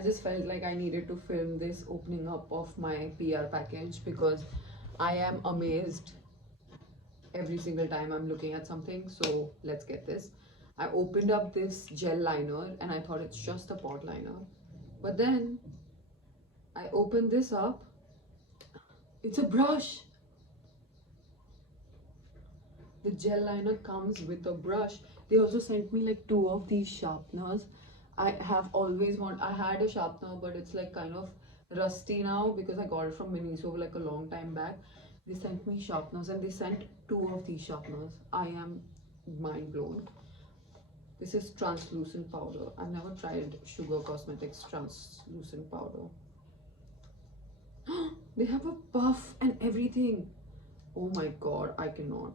I just felt like I needed to film this opening up of my PR package because I am amazed every single time I'm looking at something. So let's get this. I opened up this gel liner and I thought it's just a pot liner. But then I opened this up. It's a brush. The gel liner comes with a brush. They also sent me like 2 of these sharpeners. I have always I had a sharpener, but it's like kind of rusty now because I got it from Miniso like a long time back. They sent me sharpeners and they sent 2 of these sharpeners. I am mind blown. This is translucent powder. I've never tried Sugar Cosmetics translucent powder. They have a puff and everything. Oh my god, I cannot.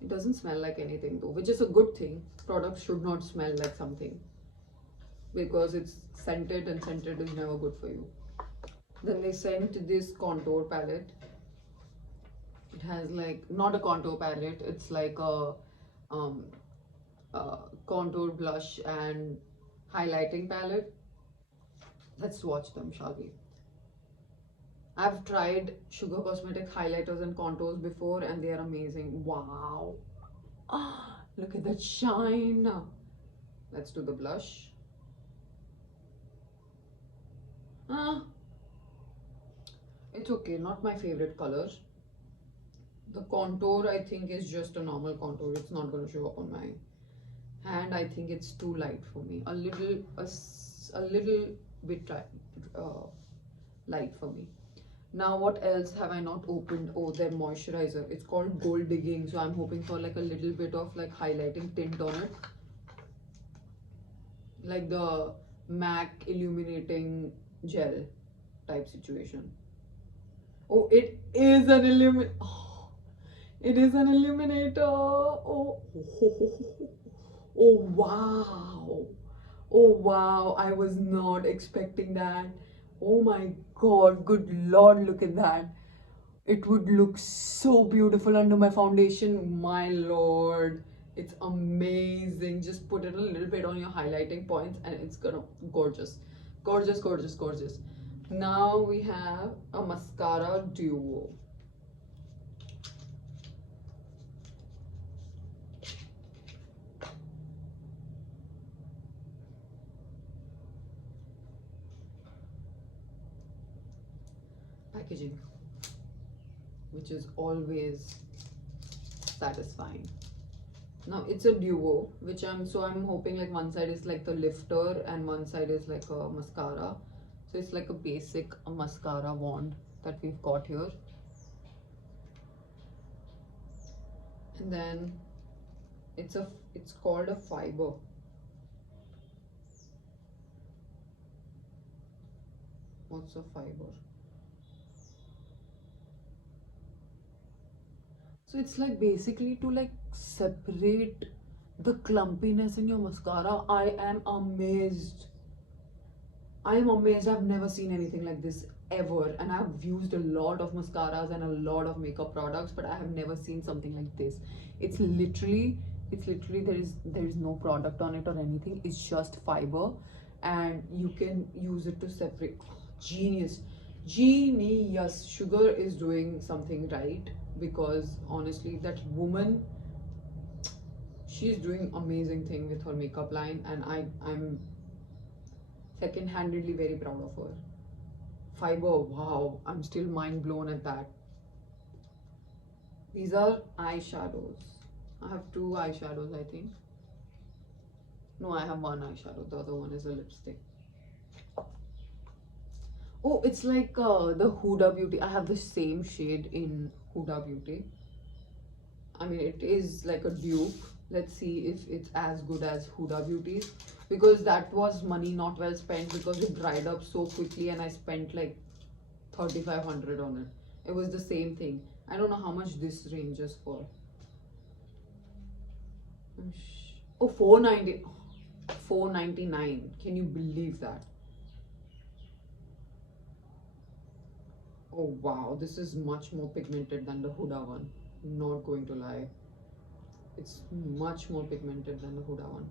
It doesn't smell like anything though, which is a good thing. Products should not smell like something because it's scented and scented is never good for you. Then they sent this contour palette. It has like, not a contour palette, it's like a contour blush and highlighting palette. Let's swatch them, shall we? I've tried Sugar Cosmetics highlighters and contours before and they are amazing. Wow. Look at that shine. Let's do the blush. It's okay, not my favorite color. The contour I think is just a normal contour. It's not going to show up on my hand. I think it's too light for me. A little bit light for me. Now what else have I not opened? Oh, their moisturizer. It's called Gold Digging. So I'm hoping for like a little bit of like highlighting tint on it. Like the MAC illuminating gel type situation. Oh, it is an it is an illuminator. Oh, oh wow. Oh wow, I was not expecting that. Oh my god, good lord, look at that. It would look so beautiful under my foundation, my lord. It's amazing. Just put it a little bit on your highlighting points and it's gonna gorgeous. Gorgeous, gorgeous, gorgeous. Now we have a Mascara Duo. Packaging, which is always satisfying. Now it's a duo, which I'm hoping like one side is like the lifter and one side is like a mascara. So it's like a basic mascara wand that we've got here. And then it's called a fiber. What's a fiber? So it's like basically to like separate the clumpiness in your mascara. I am amazed. I've never seen anything like this ever. And I've used a lot of mascaras and a lot of makeup products, but I have never seen something like this. It's literally there is no product on it or anything. It's just fiber and you can use it to separate. Genius. Genius. Sugar is doing something right, because honestly that woman, she's doing amazing thing with her makeup line and I'm second-handedly very proud of her. Fiber, wow, I'm still mind blown at that. These are eyeshadows. I have 2 eyeshadows, I think. No, I have 1 eyeshadow. The other one is a lipstick. Oh, it's like the Huda Beauty. I have the same shade in Huda Beauty. I mean, it is like a dupe. Let's see if it's as good as Huda Beauty's, because that was money not well spent because it dried up so quickly and I spent like 3,500 on it. It was the same thing. I don't know how much this ranges for. Oh, $4.99. Can you believe that? Oh wow, this is much more pigmented than the Huda one. Not going to lie. It's much more pigmented than the Huda one.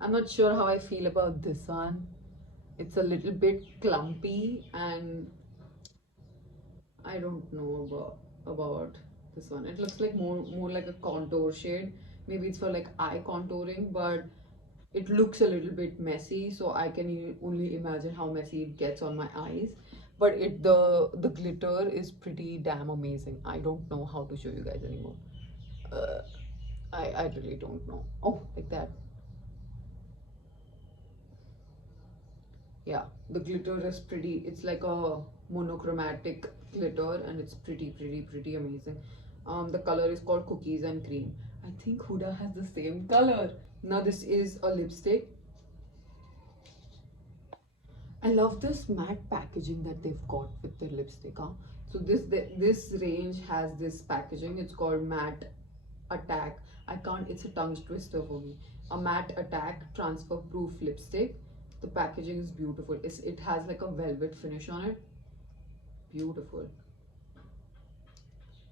I'm not sure how I feel about this one. It's a little bit clumpy, and I don't know about this one. It looks like more like a contour shade. Maybe it's for like eye contouring, but it looks a little bit messy, so I can only imagine how messy it gets on my eyes. But the glitter is pretty damn amazing. I don't know how to show you guys anymore. uh, I really don't know. Oh, like that. Yeah, the glitter is pretty. It's like a monochromatic glitter, and it's pretty amazing. The color is called Cookies and Cream. I think Huda has the same color. Now this is a lipstick. I love this matte packaging that they've got with their lipstick. Huh? So this range has this packaging. It's called Matte Attack. I can't. It's a tongue twister for me. A Matte Attack transfer proof lipstick. The packaging is beautiful. It has like a velvet finish on it. Beautiful.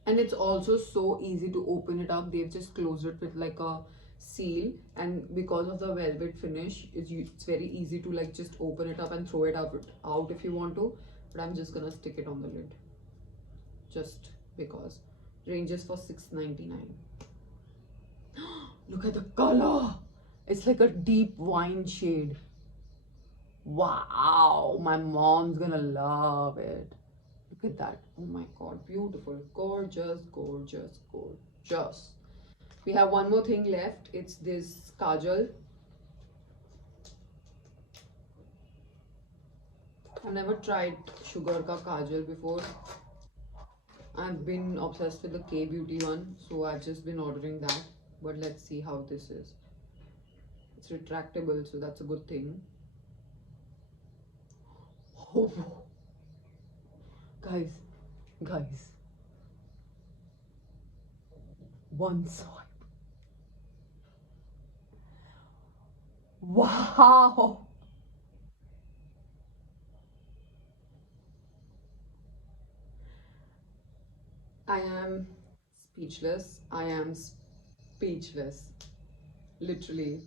And it's also so easy to open it up. They've just closed it with like a seal, and because of the velvet finish, it's very easy to like just open it up and throw it out if you want to. But I'm just gonna stick it on the lid just because. Ranges for $6.99. Look at the color. It's like a deep wine shade. Wow, my mom's gonna love it. Look at that. Oh my god, beautiful. Gorgeous, gorgeous, gorgeous. We have one more thing left. It's this kajal. I've never tried sugar ka kajal before. I've been obsessed with the K Beauty one, so I've just been ordering that. But let's see how this is. It's retractable, so that's a good thing. Oh, guys, one swipe. Wow. I am speechless. I am speechless. Literally.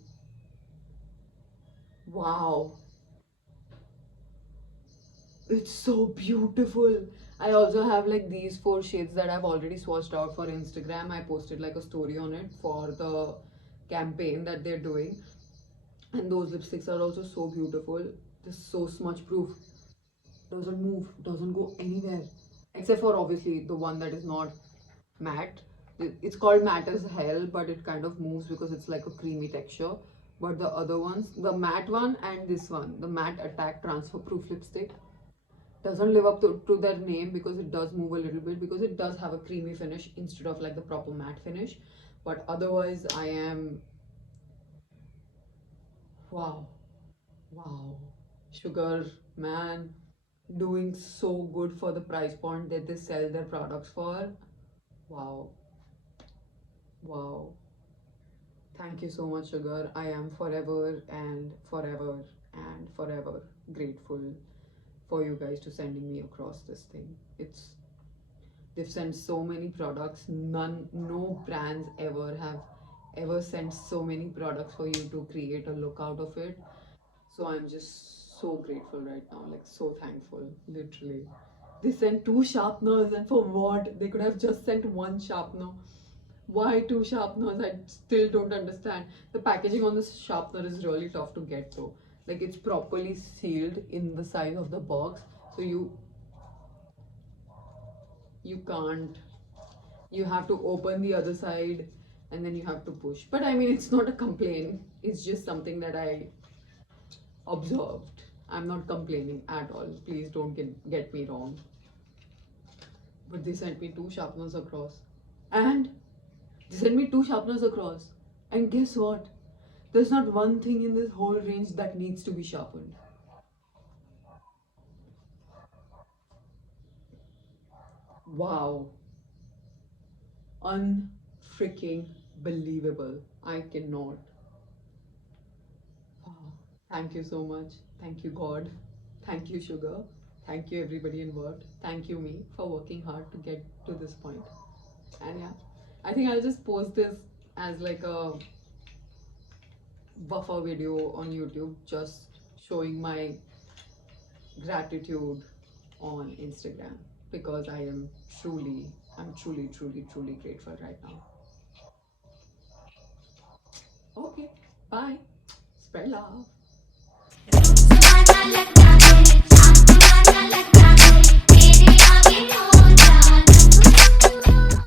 Wow. It's so beautiful. I also have like these 4 shades that I've already swatched out for Instagram. I posted like a story on it for the campaign that they're doing. And those lipsticks are also so beautiful. They're so smudge proof. Doesn't move, doesn't go anywhere. Except for obviously the one that is not matte. It's called matte as hell, but it kind of moves because it's like a creamy texture. But the other ones, the matte one and this one, the Matte Attack Transfer Proof Lipstick, doesn't live up to their name because it does move a little bit, because it does have a creamy finish instead of like the proper matte finish. But otherwise, I am wow, wow. Sugar man, doing so good for the price point that they sell their products for. Wow, wow. Thank you so much, Sugar. I am forever and forever and forever grateful for you guys to sending me across this thing. They've sent so many products. No brands ever sent so many products for you to create a look out of it. So I'm just so grateful right now, like so thankful, literally. They sent 2 sharpeners, and for what? They could have just sent 1 sharpener. Why 2 sharpeners? I still don't understand. The packaging on this sharpener is really tough to get though. Like it's properly sealed in the size of the box, so you can't. You have to open the other side, and then you have to push. But I mean, it's not a complaint. It's just something that I observed. I'm not complaining at all. Please don't get me wrong. But they sent me 2 sharpeners across. And they sent me 2 sharpeners across. And guess what? There's not one thing in this whole range that needs to be sharpened. Wow. Unfreaking believable. I cannot. Wow. Thank you so much. Thank you, God. Thank you, Sugar. Thank you, everybody involved. Thank you, me, for working hard to get to this point. And yeah, I think I'll just post this as like a buffer video on YouTube, just showing my gratitude on Instagram, because I'm truly, truly, truly grateful right now. Okay, bye. Spread love.